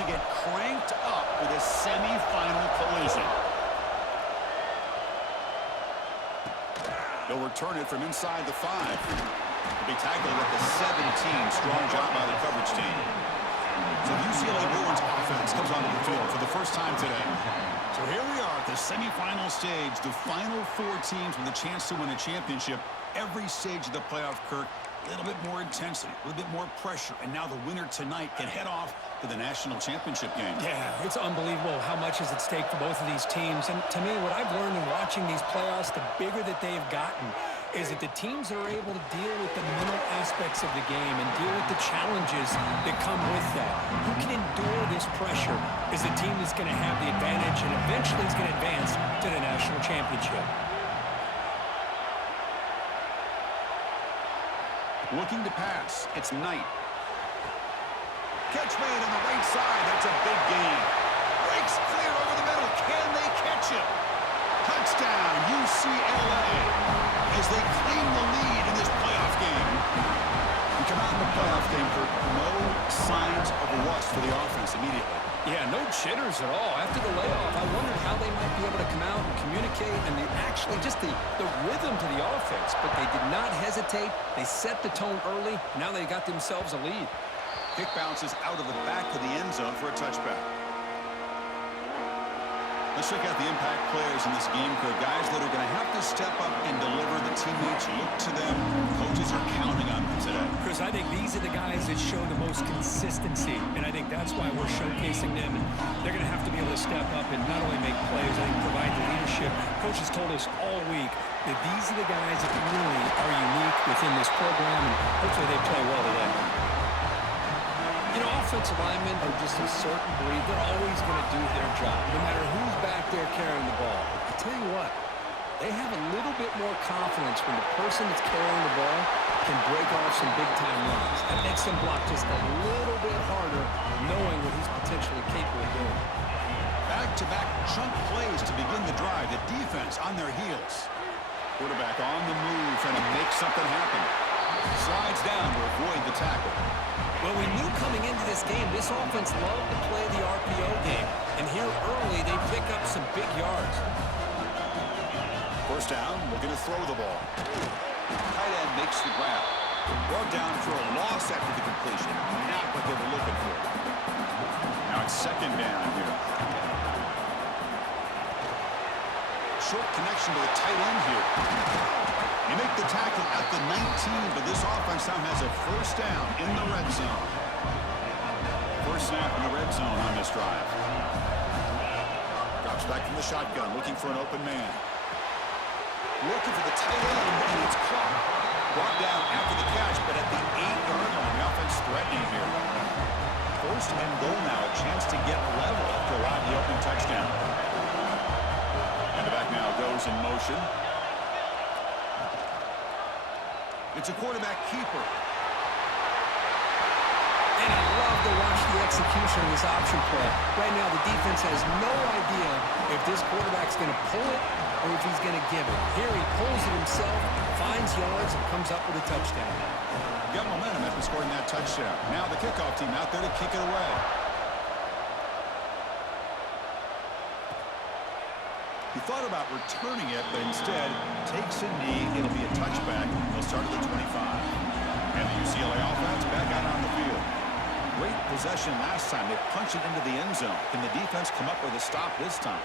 to get cranked up with a semifinal collision. They'll return it from inside the 5. He'll be tackled at the 17. Strong job by the coverage team. So the UCLA Bruins offense comes onto the field for the first time today. So here we are at the semifinal stage. The final 4 teams with a chance to win a championship. Every stage of the playoff, Kirk, a little bit more intensity, a little bit more pressure. And now the winner tonight can head off to the national championship game. Yeah, it's unbelievable how much is at stake for both of these teams. And to me, what I've learned in watching these playoffs, the bigger that they've gotten, is that the teams that are able to deal with the mental aspects of the game and deal with the challenges that come with that. Who can endure this pressure is the team that's going to have the advantage and eventually is going to advance to the national championship. Looking to pass. It's Knight. Catch made on the right side. That's a big gain. Breaks clear over the middle. Can they catch him? Touchdown, UCLA, as they claim the lead in this playoff game. We come out in the playoff game for no signs of rust for the offense immediately. Yeah, no jitters at all. After the layoff, I wondered how they might be able to come out and communicate and actually just the rhythm to the offense. But they did not hesitate. They set the tone early. Now they got themselves a lead. Kick bounces out of the back of the end zone for a touchback. Let's check out the impact players in this game, Kirk. Guys that are going to have to step up and deliver. The teammates look to them. Coaches are counting on them today. Chris, I think these are the guys that show the most consistency, and I think that's why we're showcasing them. And they're going to have to be able to step up and not only make plays, I think provide the leadership. Coaches told us all week that these are the guys that really are unique within this program, and hopefully they play well today. You know, offensive linemen are just a certain breed. They're always going to do their job, no matter who's back there carrying the ball. I tell you what, they have a little bit more confidence when the person that's carrying the ball can break off some big-time runs. That makes them block just a little bit harder, knowing what he's potentially capable of doing. Back-to-back chunk plays to begin the drive. The defense on their heels. Quarterback on the move, trying to make something happen. Slides down to avoid the tackle. Well, we knew coming into this game, this offense loved to play the RPO game. And here early, they pick up some big yards. First down, looking to throw the ball. Tight end makes the grab. Brought down for a loss after the completion. Not what they were looking for. Now it's second down here. Short connection to the tight end here. You make the tackle at the 19, but this offense now has a first down in the red zone. First snap in the red zone on this drive. Drops back from the shotgun, looking for an open man. Looking for the tight end, and it's caught. Brought down after the catch, but at the 8-yard line, the offense threatening here. First and goal now, a chance to get level after allowing the opening touchdown. And the back now goes in motion. It's a quarterback keeper. And I love to watch the execution of this option play. Right now, the defense has no idea if this quarterback's going to pull it or if he's going to give it. Here he pulls it himself, finds yards, and comes up with a touchdown. Got momentum after scoring that touchdown. Now the kickoff team out there to kick it away. He thought about returning it, but instead takes a knee. It'll be a touchback. They'll start at the 25. And the UCLA offense back out on the field. Great possession last time. They punch it into the end zone. Can the defense come up with a stop this time?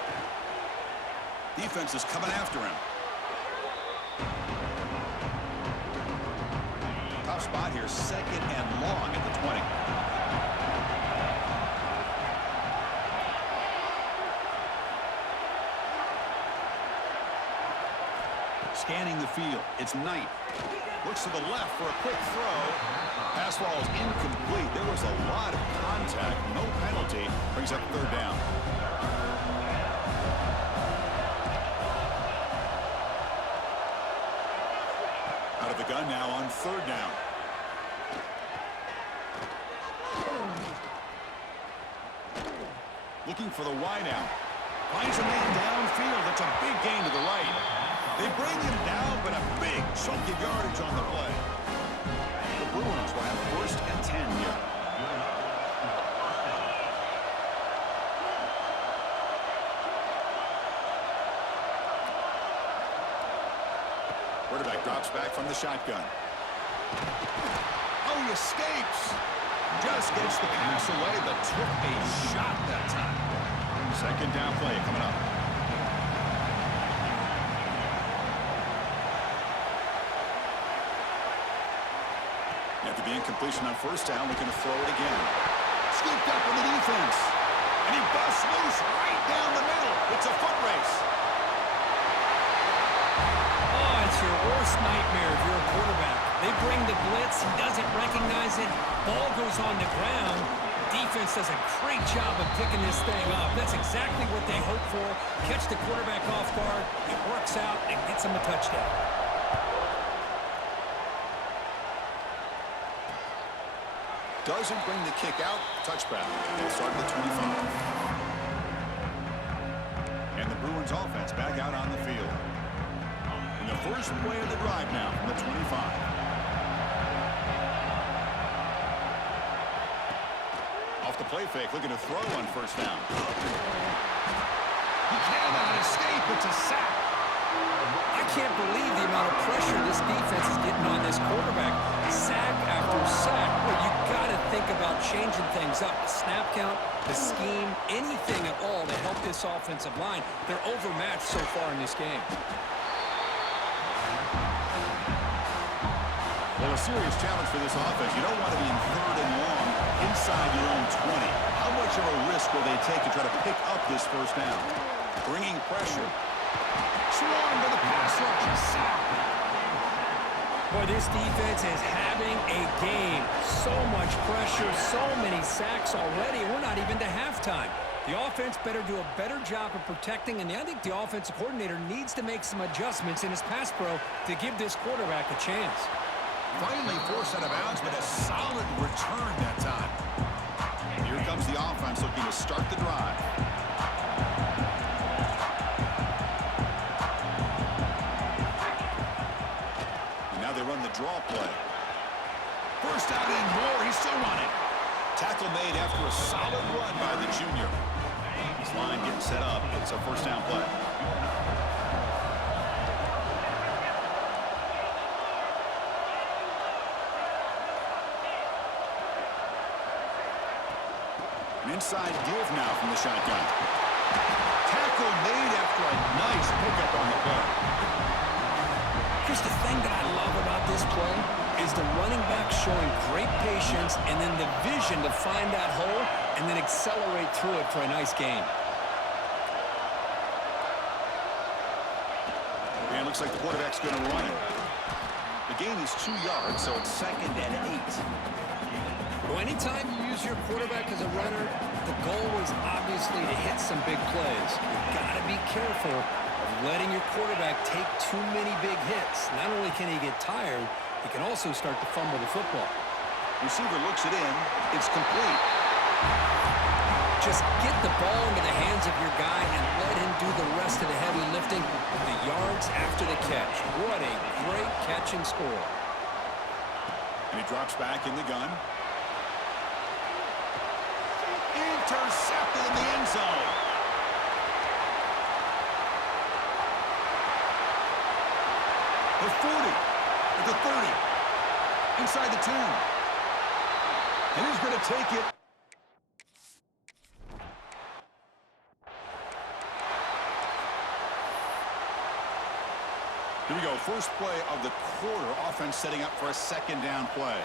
Defense is coming after him. Top spot here, second and long at the 20. Scanning the field. It's Knight. Looks to the left for a quick throw. Pass ball is incomplete. There was a lot of contact. No penalty. Brings up third down. Out of the gun now on third down. Looking for the wide out. Finds a man downfield. That's a big gain to the right. They bring him down, but a big chunk of yardage on the play. The Bruins will have first and 10 here. Quarterback drops back from the shotgun. Oh, he escapes. Just gets the pass away, but took a shot that time. Second down play coming up. After the incompletion on first down, looking to throw it again. Scooped up in the defense. And he busts loose right down the middle. It's a foot race. Oh, it's your worst nightmare if you're a quarterback. They bring the blitz. He doesn't recognize it. Ball goes on the ground. Defense does a great job of picking this thing up. That's exactly what they hope for. Catch the quarterback off guard. It works out and gets him a touchdown. Doesn't bring the kick out. Touchback. They'll start at the 25. And the Bruins offense back out on the field. And the first play of the drive now from the 25. Off the play fake, looking to throw on first down. He cannot escape. It's a sack. I can't believe the amount of pressure this defense is getting on this quarterback. Sack after sack. Well, you got to think about changing things up. The snap count, the scheme, anything at all to help this offensive line. They're overmatched so far in this game. Well, a serious challenge for this offense. You don't want to be in third and long inside your own 20. How much of a risk will they take to try to pick up this first down? Bringing pressure. Swarm to the pass rush. Boy, this defense is having a game. So much pressure, so many sacks already. We're not even to halftime. The offense better do a better job of protecting, and I think the offensive coordinator needs to make some adjustments in his pass pro to give this quarterback a chance. Finally forced out of bounds, but a solid return that time. Here comes the offense looking to start the drive. They run the draw play. First out and more. He's still running. Tackle made after a solid run by the junior. His line getting set up. It's a first down play. An inside give now from the shotgun. Tackle made after a nice pickup on the play. Here's the thing that I love about this play is the running back showing great patience and then the vision to find that hole and then accelerate through it for a nice gain. And it looks like the quarterback's going to run it. The gain is 2 yards, so it's 2nd and 8. Well, anytime you use your quarterback as a runner, the goal is obviously to hit some big plays. You've got to be careful letting your quarterback take too many big hits. Not only can he get tired, he can also start to fumble the football. Receiver looks it in. It's complete. Just get the ball into the hands of your guy and let him do the rest of the heavy lifting with the yards after the catch. What a great catch and score. And he drops back in the gun. Intercepted in the end zone. The 40, at the 30, inside the 10. And he's going to take it. Here we go, first play of the quarter. Offense setting up for a second down play.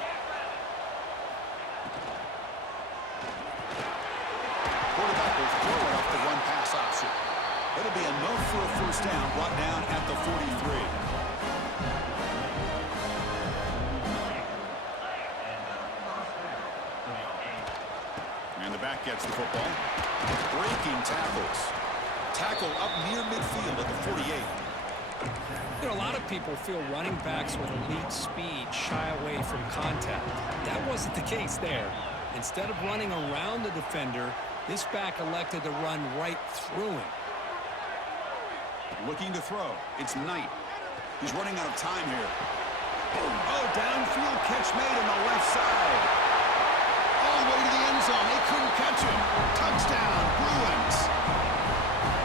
Quarterback will throw it off the one pass option. It'll be enough for a first down, brought down at the 43. And the back gets the football. Breaking tackles. Tackle up near midfield at the 48. You know, a lot of people feel running backs with elite speed shy away from contact. That wasn't the case there. Instead of running around the defender, this back elected to run right through him. Looking to throw. It's Knight. He's running out of time here. Oh, downfield catch made on the left side. All the way to the end zone. They couldn't catch him. Touchdown, Bruins.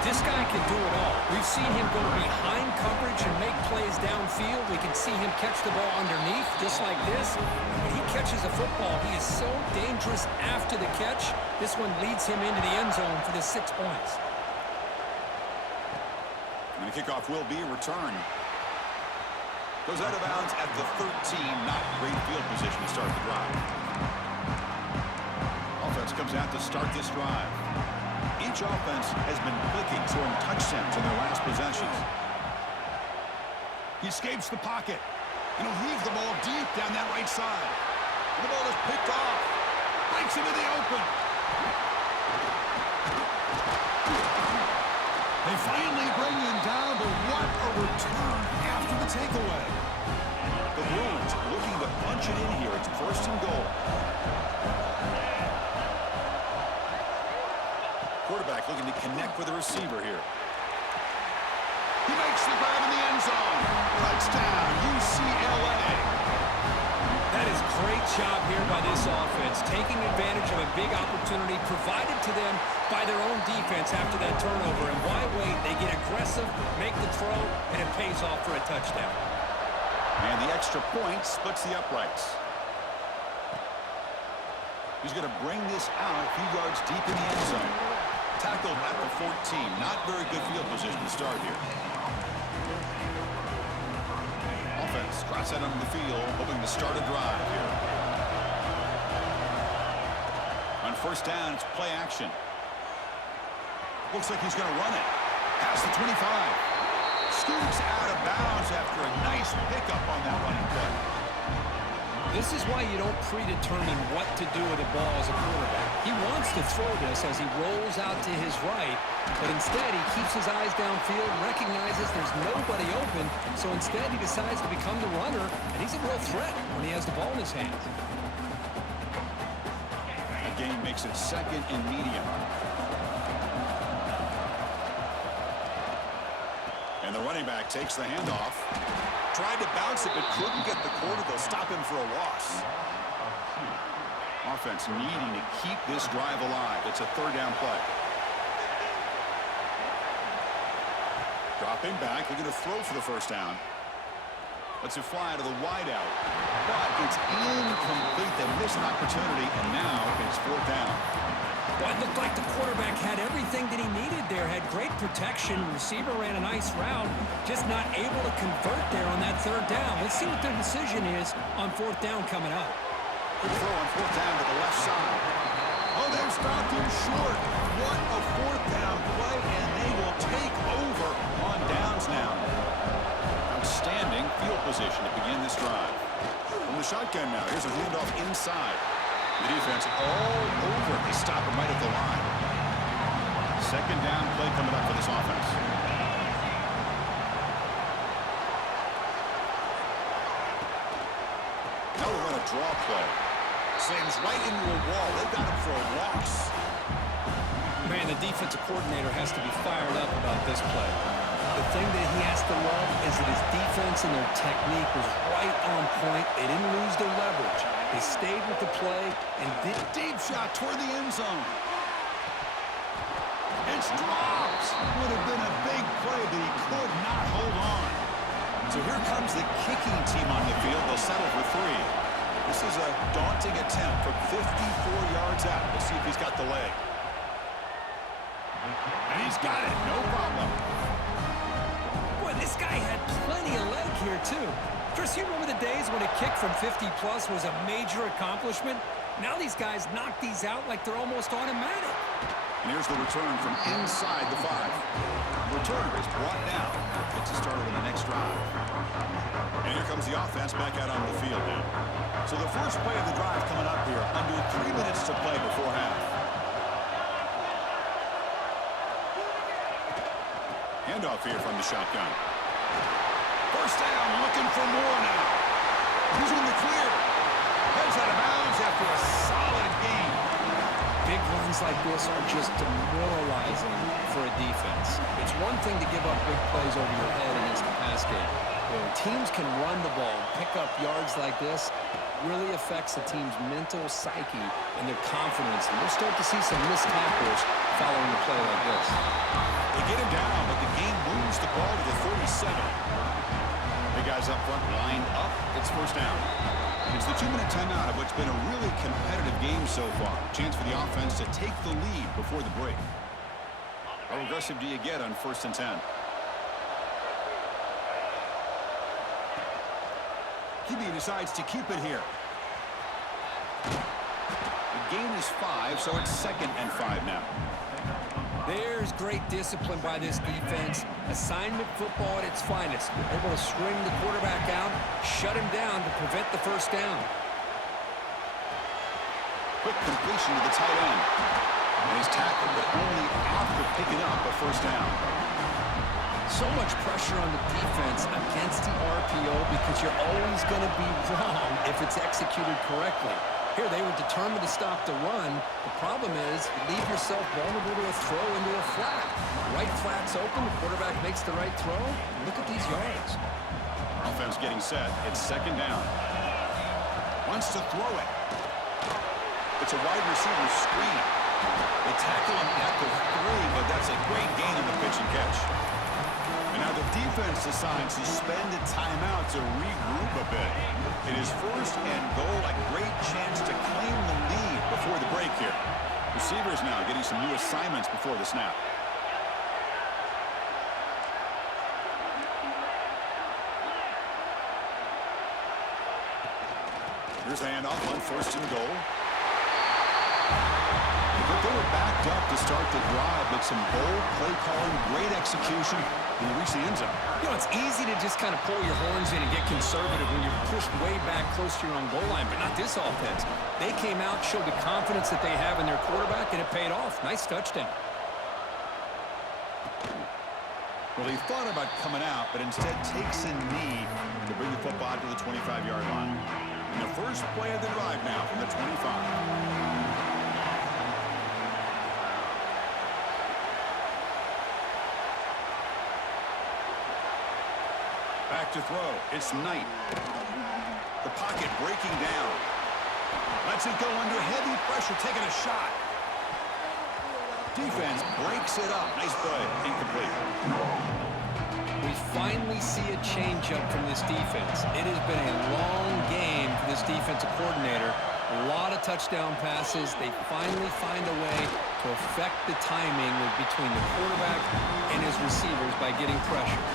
This guy can do it all. We've seen him go behind coverage and make plays downfield. We can see him catch the ball underneath, just like this. When he catches a football, he is so dangerous after the catch. This one leads him into the end zone for the 6 points. And the kickoff will be a return. Goes out of bounds at the 13. Not great field position to start the drive. Offense comes out to start this drive. Each offense has been clicking, scoring touchdowns in their last possessions. He escapes the pocket. And he'll heave the ball deep down that right side. The ball is picked off. Breaks into the open. They finally bring him down, but what a return after the takeaway. The Bruins looking to punch it in here. It's 1st and goal. Quarterback looking to connect with the receiver here. He makes the grab in the end zone. Touchdown, UCLA. That is great job here by this offense, taking advantage of a big opportunity provided to them by their own defense after that turnover. And why wait? They get aggressive, make the throw, and it pays off for a touchdown. And the extra point splits the uprights. He's going to bring this out a few yards deep in the end zone. Tackled at the 14. Not very good field position to start here. Offense cross out onto the field, hoping to start a drive here. On 1st down, it's play action. Looks like he's going to run it. Past the 25. Scoops out of bounds after a nice pickup on that running play. This is why you don't predetermine what to do with the ball as a quarterback. He wants to throw this as he rolls out to his right, but instead he keeps his eyes downfield, recognizes there's nobody open, so instead he decides to become the runner, and he's a real threat when he has the ball in his hands. The game makes it 2nd and medium. And the running back takes the handoff. Tried to bounce it, but couldn't get the quarter. They'll stop him for a loss. Offense needing to keep this drive alive. It's a 3rd down play. Dropping back, looking to throw for the 1st down. Lets it fly to the wideout. But it's incomplete. They miss an opportunity, and now it's 4th down. Well, it looked like the quarterback had everything that he needed there, had great protection. Receiver ran a nice route, just not able to convert there on that 3rd down. Let's see what their decision is on 4th down coming up. Good throw on 4th down to the left side. Oh, they've stopped him short. What a 4th down play, and they will take over on downs now. Outstanding field position to begin this drive. From the shotgun now, here's a handoff inside. The defense all over. They stop him right at the line. 2nd down play coming up for this offense. Now we'll run a draw play. Slams right into a wall. They've got him for a loss. Man, the defensive coordinator has to be fired up about this play. The thing that he has to love is that his defense and their technique was right on point. They didn't lose their leverage. They stayed with the play and did Deep shot toward the end zone. It's dropped. Would have been a big play, but he could not hold on. So here comes the kicking team on the field. They'll settle for 3. This is a daunting attempt from 54 yards out. We'll see if he's got the leg. And he's got it. No problem. Boy, this guy had plenty of leg here, too. Chris, you remember the days when a kick from 50-plus was a major accomplishment? Now these guys knock these out like they're almost automatic. And here's the return from inside the 5. The returner is brought down. Gets it started on the next drive. And here comes the offense back out on the field now. So the first play of the drive coming up here. Under 3 minutes to play before half. Handoff here from the shotgun. 1st down, looking for more now. He's in the clear. Heads out of bounds after a solid game. Big runs like this are just demoralizing for a defense. It's one thing to give up big plays over your head against the pass game. When teams can run the ball and pick up yards like this, really affects the team's mental psyche and their confidence. And we'll start to see some missed tackles following a play like this. They get him down, but the game moves the ball to the 37. The guys up front lined up. It's first down. It's the 2-minute timeout of what's been a really competitive game so far. Chance for the offense to take the lead before the break. How aggressive do you get on 1st and 10? QB decides to keep it here. The gain is 5, so it's 2nd and 5 now. There's great discipline by this defense. Assignment football at its finest. Able to string the quarterback out, shut him down to prevent the first down. Quick completion to the tight end. And he's tackled, but only after picking up a first down. So much pressure on the defense against the RPO because you're always going to be wrong if it's executed correctly. Here, they were determined to stop the run. The problem is you leave yourself vulnerable to a throw into a flat. Right flat's open. The quarterback makes the right throw. Look at these yards. Offense getting set. It's 2nd down. Wants to throw it. It's a wide receiver screen. They tackle him at the 3, but that's a great gain on the pitch and catch. And now the defense decides to spend a timeout to regroup a bit. It is 1st and goal, a great chance to claim the lead before the break here. Receivers now getting some new assignments before the snap. Here's the handoff on 1st and goal. But they were backed up to start the drive, but some bold play calling, great execution, and they reach the end zone. You know, it's easy to just kind of pull your horns in and get conservative when you're pushed way back close to your own goal line, but not this offense. They came out, showed the confidence that they have in their quarterback, and it paid off. Nice touchdown. Well, he thought about coming out, but instead takes a knee to bring the football to the 25-yard line. And the first play of the drive now from the 25. Back to throw. It's Knight. The pocket breaking down. Lets it go under heavy pressure, taking a shot. Defense breaks it up. Nice play. Incomplete. We finally see a change-up from this defense. It has been a long game for this defensive coordinator. A lot of touchdown passes. They finally find a way to affect the timing between the quarterback and his receivers by getting pressure.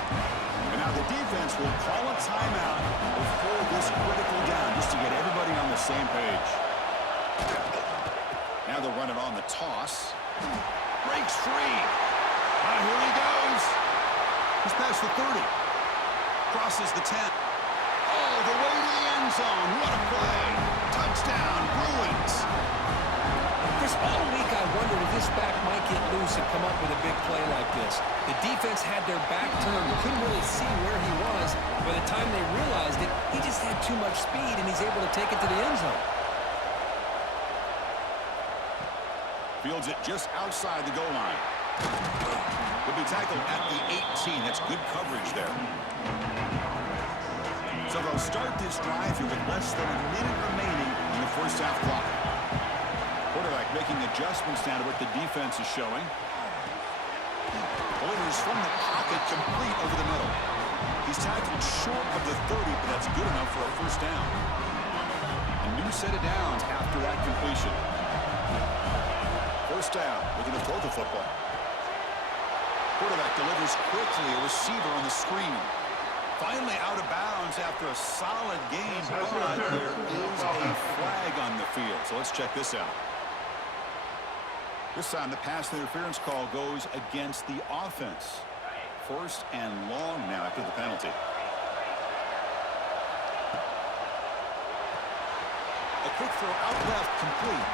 And now the defense will call a timeout before this critical down just to get everybody on the same page. Now they'll run it on the toss. Breaks free. Here he goes. He's past the 30. Crosses the 10. Oh, the way to the end zone. What a play. Touchdown, Bruins. Chris, all week I wondered if this back might get loose and come up with a big play like this. The defense had their back turned. You couldn't really see where he was. By the time they realized it, he just had too much speed, and he's able to take it to the end zone. Fields it just outside the goal line. Will be tackled at the 18. That's good coverage there. So they'll start this drive here with less than a minute remaining in the first half clock. Quarterback making adjustments now to what the defense is showing. Delivers from the pocket, complete over the middle. He's tackled short of the 30, but that's good enough for a first down. A new set of downs after that completion. First down, looking to throw the football. Quarterback delivers quickly, a receiver on the screen. Finally out of bounds after a solid game, but there is a flag on the field. So let's check this out. This time the pass interference call goes against the offense. First and long now after the penalty. A quick throw out left, complete.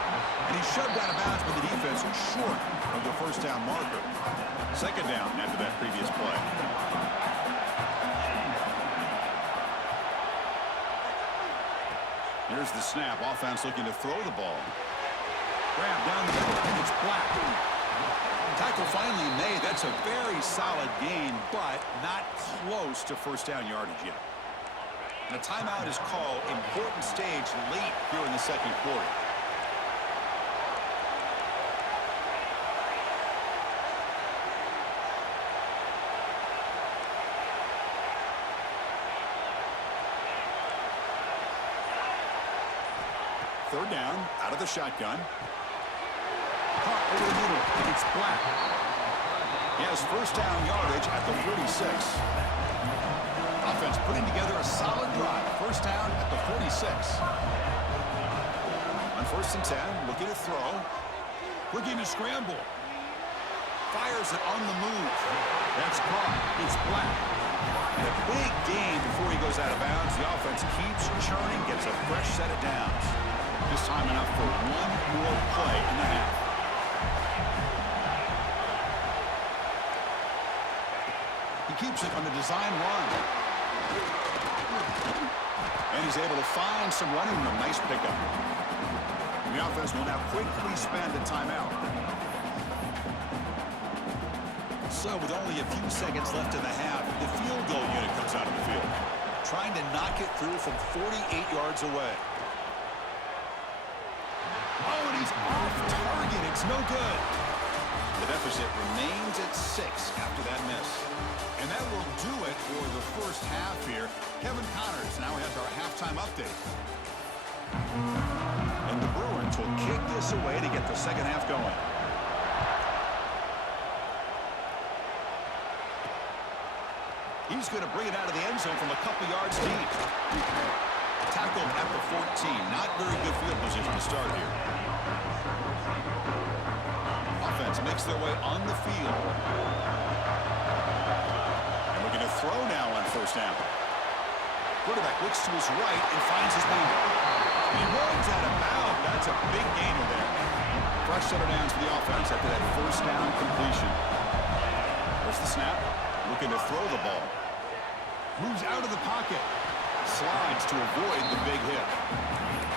And he's shoved out of bounds by the defense short of the first down marker. Second down after that previous play. Here's the snap. Offense looking to throw the ball. Grab down the middle, and it's Black. Tackle finally made. That's a very solid gain, but not close to first down yardage yet. And a timeout is called. Important stage late here in the second quarter. Third down, out of the shotgun. Caught over the middle. It's Black. He has first down yardage at the 46. Offense putting together a solid drive. First down at the 46. On first and 10, looking to throw. Looking to scramble. Fires it on the move. That's caught. It's Black. And a big gain before he goes out of bounds. The offense keeps churning, gets a fresh set of downs. This time enough for one more play in the half. He keeps it on the design run. And he's able to find some running room. Nice pickup. The offense will now quickly spend a timeout. So with only a few seconds left in the half, the field goal unit comes out of the field, trying to knock it through from 48 yards away. Oh, and he's off target. It's no good. The deficit remains at 6 after that miss. And that will do it for the first half here. Kevin Connors now has our halftime update. And the Bruins will kick this away to get the second half going. He's going to bring it out of the end zone from a couple yards deep. Tackled at the 14. Not very good field position to start here. Offense makes their way on the field. And we're going to throw now on first down. Quarterback looks to his right and finds his man. And he runs out of bounds. That's a big gainer there. Fresh set of downs for the offense after that first down completion. There's the snap. Looking to throw the ball. Moves out of the pocket. Slides to avoid the big hit.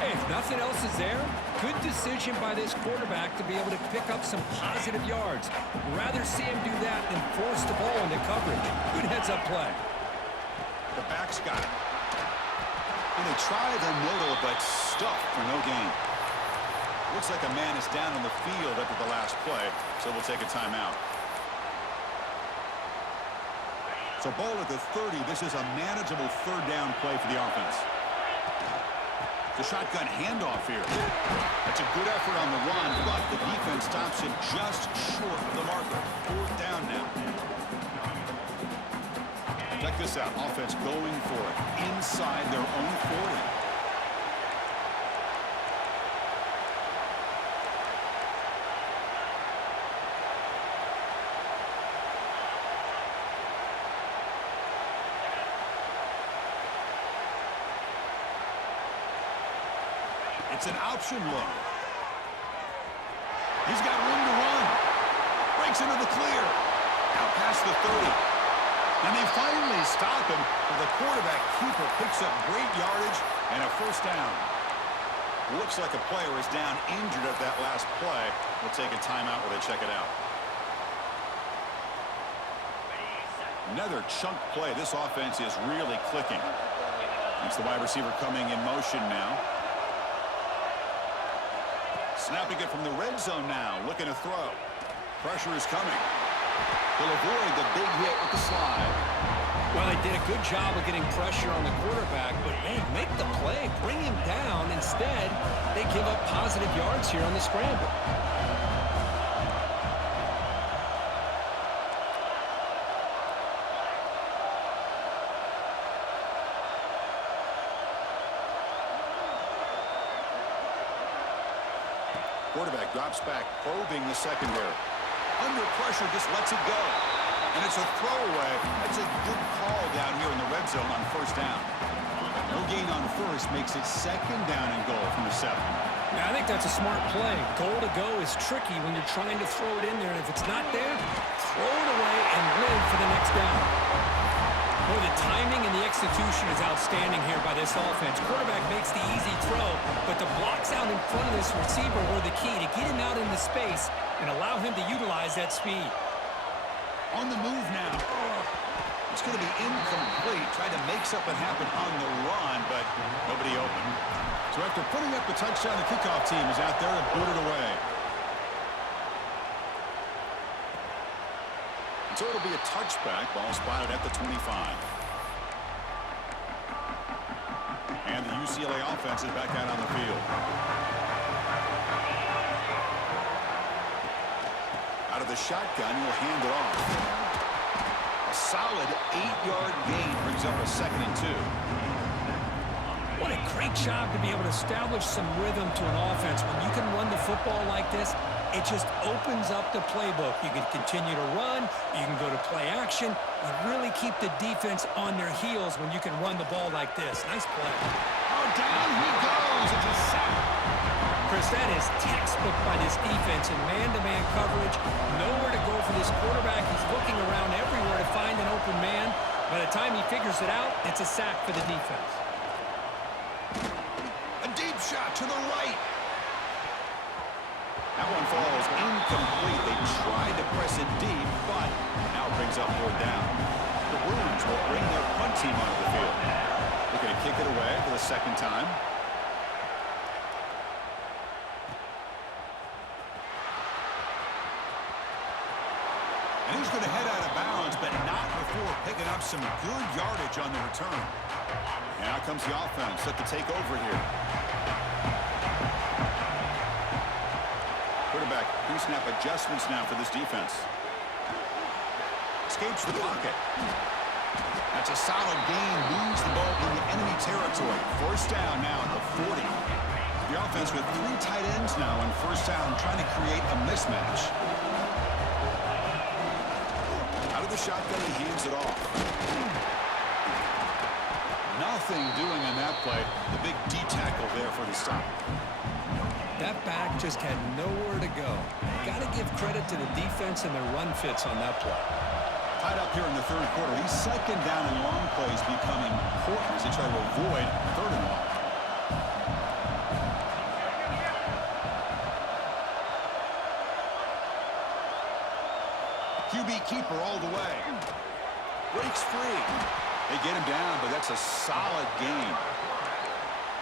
Hey, if nothing else is there, good decision by this quarterback to be able to pick up some positive yards. Rather see him do that than force the ball into coverage. Good heads-up play. The back's got it. And they try the middle, but stuffed for no gain. Looks like a man is down on the field after the last play, so we'll take a timeout. So ball at the 30. This is a manageable third down play for the offense. The shotgun handoff here. That's a good effort on the run, but the defense stops him just short of the marker. Fourth down now. Check this out. Offense going for it inside their own 40. It's an option look. He's got room to run. Breaks into the clear. Out past the 30. And they finally stop him, but the quarterback keeper picks up great yardage and a first down. Looks like a player is down injured at that last play. We'll take a timeout while they check it out. Another chunk play. This offense is really clicking. It's the wide receiver coming in motion now. Snapping it from the red zone now, looking to throw. Pressure is coming. He'll avoid the big hit with the slide. Well, they did a good job of getting pressure on the quarterback, but hey, make the play, bring him down. Instead, they give up positive yards here on the scramble. Quarterback drops back, probing the secondary. Under pressure, just lets it go. And it's a throwaway. That's a good call down here in the red zone on first down. No gain on first makes it second down and goal from the 7. Yeah, I think that's a smart play. Goal to go is tricky when you're trying to throw it in there. And if it's not there, throw it away and live for the next down. Boy, the timing and the execution is outstanding here by this offense. Quarterback makes the easy throw, but the blocks out in front of this receiver were the key to get him out into space and allow him to utilize that speed. On the move now. It's going to be incomplete. Tried to make something happen on the run, but nobody open. So after putting up the touchdown, the kickoff team is out there to boot it away. So it'll be a touchback. Ball spotted at the 25. And the UCLA offense is back out on the field. Out of the shotgun, he'll hand it off. A solid 8-yard gain brings up a 2nd and 2. What a great job to be able to establish some rhythm to an offense. When you can run the football like this, it just opens up the playbook. You can continue to run. You can go to play action. You really keep the defense on their heels when you can run the ball like this. Nice play. Oh, down he goes. It's a sack. Chris, that is textbook by this defense in man-to-man coverage. Nowhere to go for this quarterback. He's looking around everywhere to find an open man. By the time he figures it out, it's a sack for the defense. A deep shot to the right. That one falls incomplete. They tried to press it deep, but now it brings up 4th down. The Bruins will bring their punt team onto the field. They're going to kick it away for the 2nd time. And he's going to head out of bounds, but not before picking up some good yardage on the return. And out comes the offense set to take over here. Quarterback pre-snap adjustments now for this defense. Escapes the pocket. That's a solid gain. Moves the ball into enemy territory. 1st down now at the 40. The offense with 3 tight ends now on 1st down, trying to create a mismatch. Out of the shotgun, he hands it off. Nothing doing on that play. The big D tackle there for the stop. That back just had nowhere to go. Got to give credit to the defense and their run fits on that play. Tied up here in the 3rd quarter. These 2nd down and long plays become important as they try to avoid 3rd and long. QB keeper all the way. Breaks free. They get him down, but that's a solid gain.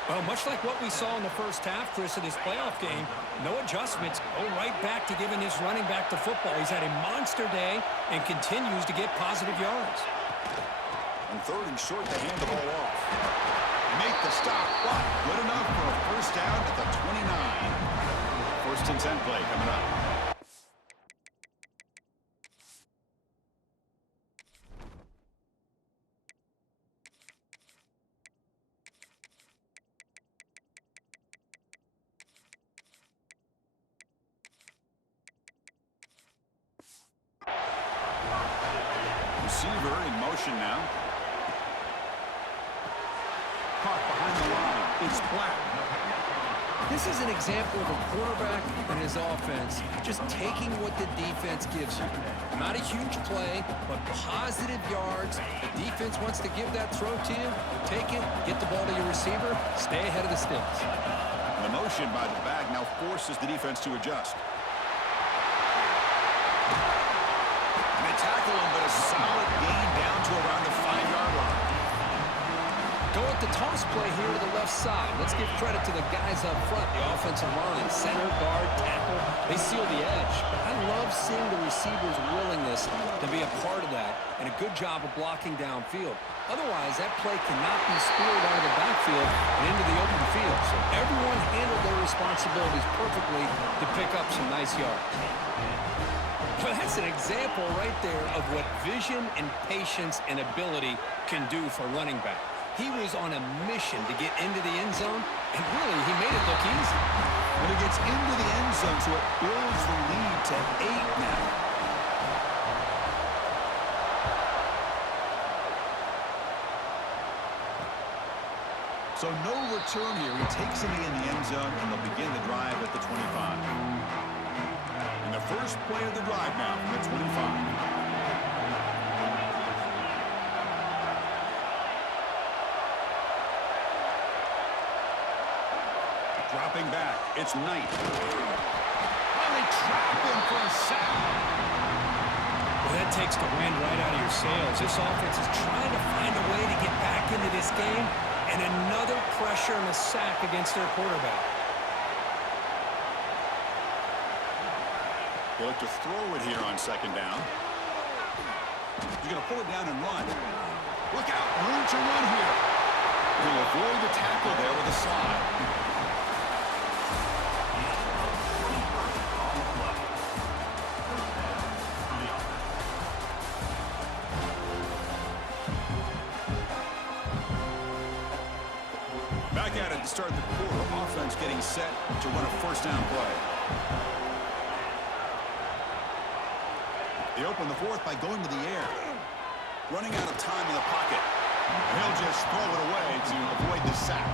Well, much like what we saw in the 1st half, Chris, in this playoff game, no adjustments. Go right back to giving his running back the football. He's had a monster day and continues to get positive yards. On 3rd and short, they hand the ball off. They make the stop, but good enough for a 1st down at the 29. 1st and 10 play coming up. Receiver in motion now. Caught behind the line. It's Black. This is an example of a quarterback and his offense just taking what the defense gives you. Not a huge play, but positive yards. The defense wants to give that throw to you. Take it, get the ball to your receiver, stay ahead of the sticks. The motion by the back now forces the defense to adjust. Tackle him, but a solid gain down to around the 5-yard line. Go with the toss play here to the left side. Let's give credit to the guys up front, the offensive line, center, guard, tackle. They seal the edge. I love seeing the receivers' willingness to be a part of that and a good job of blocking downfield. Otherwise, that play cannot be speared out of the backfield and into the open field. So everyone handled their responsibilities perfectly to pick up some nice yards. Well, that's an example right there of what vision and patience and ability can do for a running back. He was on a mission to get into the end zone, and really, he made it look easy. When he gets into the end zone, so it builds the lead to 8 now. So no return here. He takes it in the end zone, and they'll begin the drive at the 25. And the first play of the drive now from the 25. Dropping back, it's Knight. Oh, they trap him for a sack. Well, that it takes the wind right out of your sails. This offense is trying to find a way to get back into this game, and another pressure and a sack against their quarterback. They look to throw it here on second down. He's going to pull it down and run. Look out, room to run here. He'll avoid the tackle there with a slide. Back at it to start the quarter. Offense getting set to run a first down play. They open the fourth by going to the air. Running out of time in the pocket. He'll just throw it away to avoid the sack.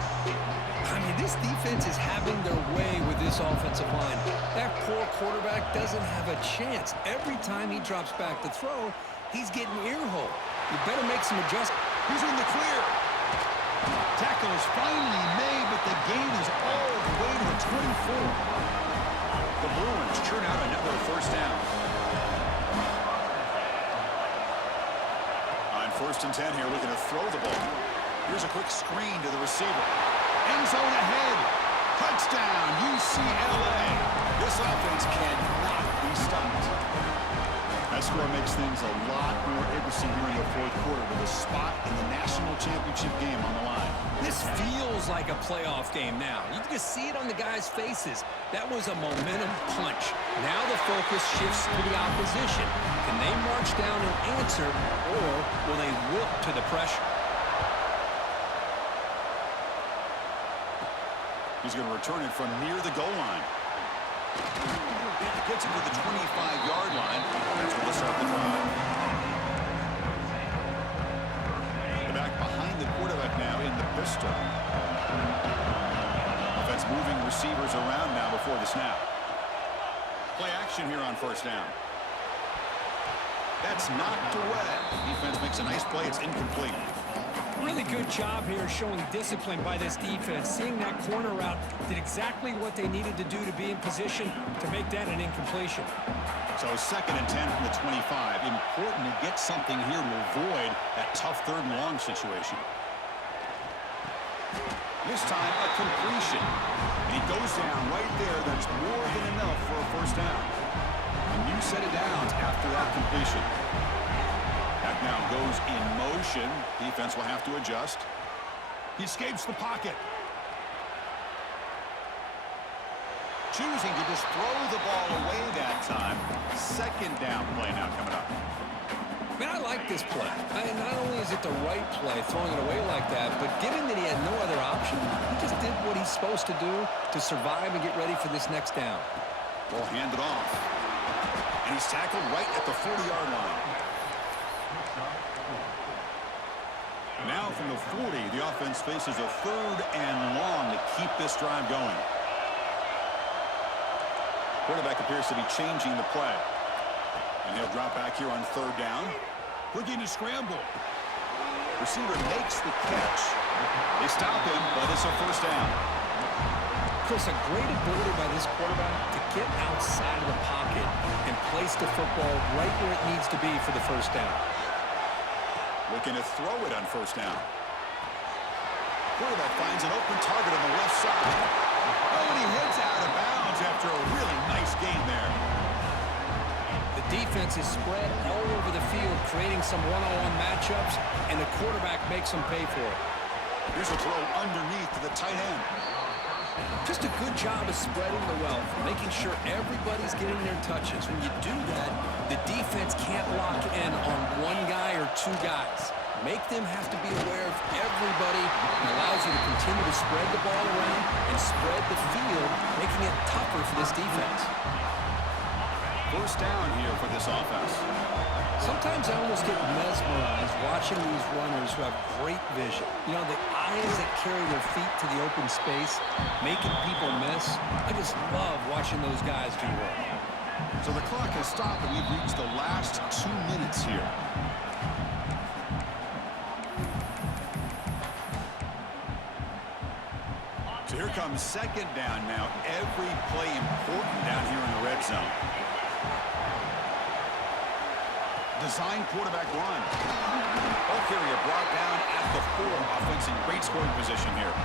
I mean, this defense is having their way with this offensive line. That poor quarterback doesn't have a chance. Every time he drops back to throw, he's getting ear-hole. You better make some adjustments. He's in the clear. Tackle is finally made, but the gain is all the way to the 24. The Bruins churn out another first down. On 1st and 10 here, looking to throw the ball. Here's a quick screen to the receiver. End zone ahead. Touchdown, UCLA. This offense cannot be stopped. That score makes things a lot more interesting here in the fourth quarter with a spot in the national championship game on the line. This feels like a playoff game now. You can just see it on the guys' faces. That was a momentum punch. Now the focus shifts to the opposition. Can they march down and answer, or will they wilt to the pressure? He's going to return it from near the goal line. Gets it to the 25-yard line. That's where they start the drive. They're back behind the quarterback now in the pistol. Offense moving receivers around now before the snap. Play action here on first down. That's knocked away. Defense makes a nice play. It's incomplete. Really good job here showing discipline by this defense. Seeing that corner route, did exactly what they needed to do to be in position to make that an incompletion. So 2nd and 10 from the 25. Important to get something here to avoid that tough 3rd and long situation. This time a completion. And he goes down right there. That's more than enough for a first down. A new set of downs after that completion. That now goes in motion. Defense will have to adjust. He escapes the pocket. Choosing to just throw the ball away that time. 2nd down play now coming up. Man, I like this play. Not only is it the right play, throwing it away like that, but given that he had no other option, he just did what he's supposed to do to survive and get ready for this next down. Ball handed off. And he's tackled right at the 40-yard line. Now from the 40, the offense faces a 3rd and long to keep this drive going. Quarterback appears to be changing the play. And he'll drop back here on 3rd down. Looking to scramble. Receiver makes the catch. They stop him, but it's a first down. Chris, a great ability by this quarterback to get outside of the pocket and place the football right where it needs to be for the first down. Looking to throw it on first down. Quarterback finds an open target on the left side. Oh, and he heads out of bounds after a really nice gain there. The defense is spread all over the field, creating some one-on-one matchups, and the quarterback makes them pay for it. Here's a throw underneath to the tight end. Just a good job of spreading the wealth, making sure everybody's getting their touches. When you do that, the defense can't lock in on one guy or 2 guys. Make them have to be aware of everybody. It allows you to continue to spread the ball around and spread the field, making it tougher for this defense. First down here for this offense. Sometimes I almost get mesmerized watching these runners who have great vision. You know, the eyes that carry their feet to the open space, making people miss. I just love watching those guys do work. So the clock has stopped, and we've reached the last 2 minutes here. So here comes 2nd down now. Every play important down here in the red zone. design quarterback run. Ball carrier brought down at the 4. Offense in great scoring position here.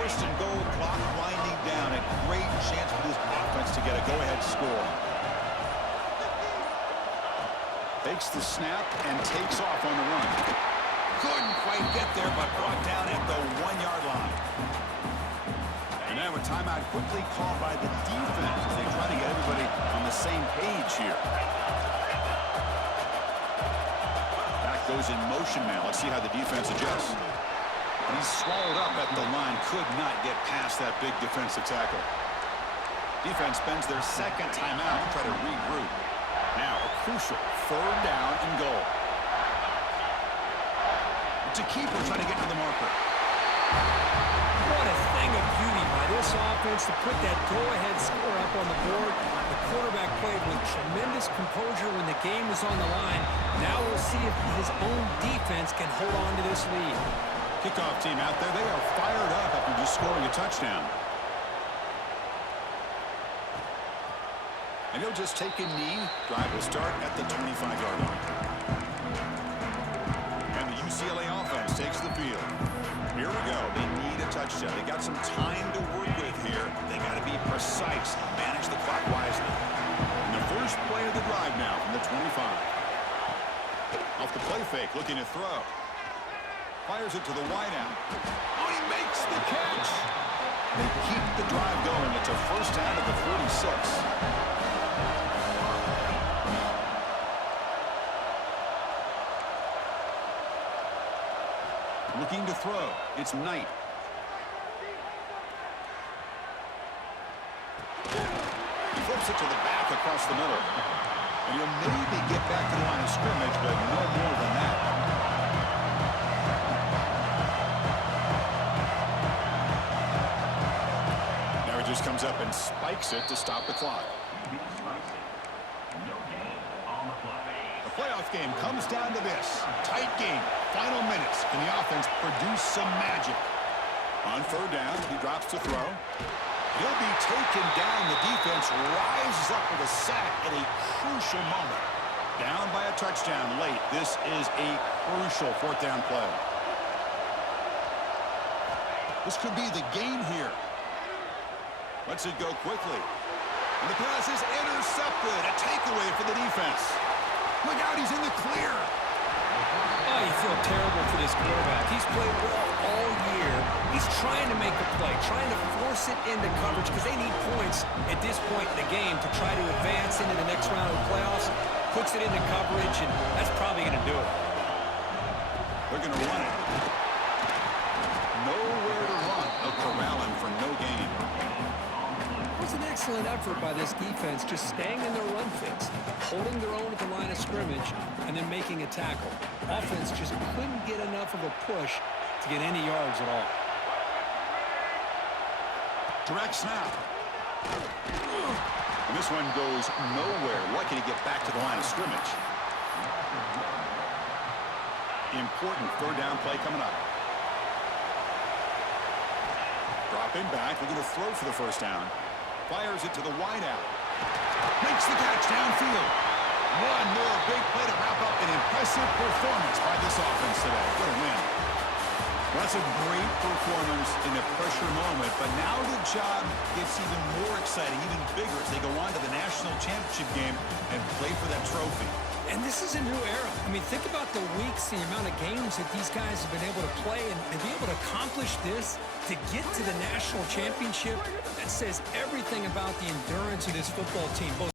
First and goal, clock winding down. A great chance for this offense to get a go-ahead score. Takes the snap and takes off on the run. Couldn't quite get there, but brought down at the 1-yard line. And now a timeout quickly called by the defense as they try to get everybody on the same page here. Back goes in motion now. Let's see how the defense adjusts. He's swallowed up at the line. Could not get past that big defensive tackle. Defense spends their second timeout to try to regroup. Now a crucial 3rd down and goal. It's a keeper trying to get to the marker. What a thing of beauty by this offense to put that go-ahead score up on the board. The quarterback played with tremendous composure when the game was on the line. Now we'll see if his own defense can hold on to this lead. Kickoff team out there. They are fired up after just scoring a touchdown. And he'll just take a knee. Drive will start at the 25-yard line. And the UCLA offense takes the field. Here we go. They need a touchdown. They got some time to work with here. They got to be precise and manage the clock wisely. And the first play of the drive now from the 25. Off the play fake, looking to throw. Fires it to the wideout. Oh, he makes the catch. They keep the drive going. It's a first down at the 46. Looking to throw. It's Knight. He flips it to the back across the middle. And he'll maybe get back to the line of scrimmage, but no more than that. Now he just comes up and spikes it to stop the clock. The playoff game comes down to this. Tight game. Final minutes. Can the offense produce some magic? On 3rd down, he drops to throw. He'll be taken down. The defense rises up with a sack at a crucial moment. Down by a touchdown late. This is a crucial 4th down play. This could be the game here. Lets it go quickly. And the pass is intercepted. A takeaway for the defense. Look out, he's in the clear. Oh, you feel terrible for this quarterback. He's played well all year. He's trying to make a play, trying to force it into coverage because they need points at this point in the game to try to advance into the next round of the playoffs. Puts it into coverage, and that's probably going to do it. They're going to run it. Nowhere to run. They'll corral him for no gain. It was an excellent effort by this defense, just staying in their run fix, holding their own at the line of scrimmage, and then making a tackle. Offense just couldn't get enough of a push to get any yards at all. Direct snap. And this one goes nowhere. Lucky to get back to the line of scrimmage. Important 3rd down play coming up. Dropping back, looking to throw for the first down. Fires it to the wideout. Makes the catch downfield. One more big play to wrap up an impressive performance by this offense today. What a win. Well, that's a great performance in a pressure moment, but now the job gets even more exciting, even bigger as they go on to the national championship game and play for that trophy. And this is a new era. I mean, think about the weeks, the amount of games that these guys have been able to play, and to be able to accomplish this, to get to the national championship, that says everything about the endurance of this football team, both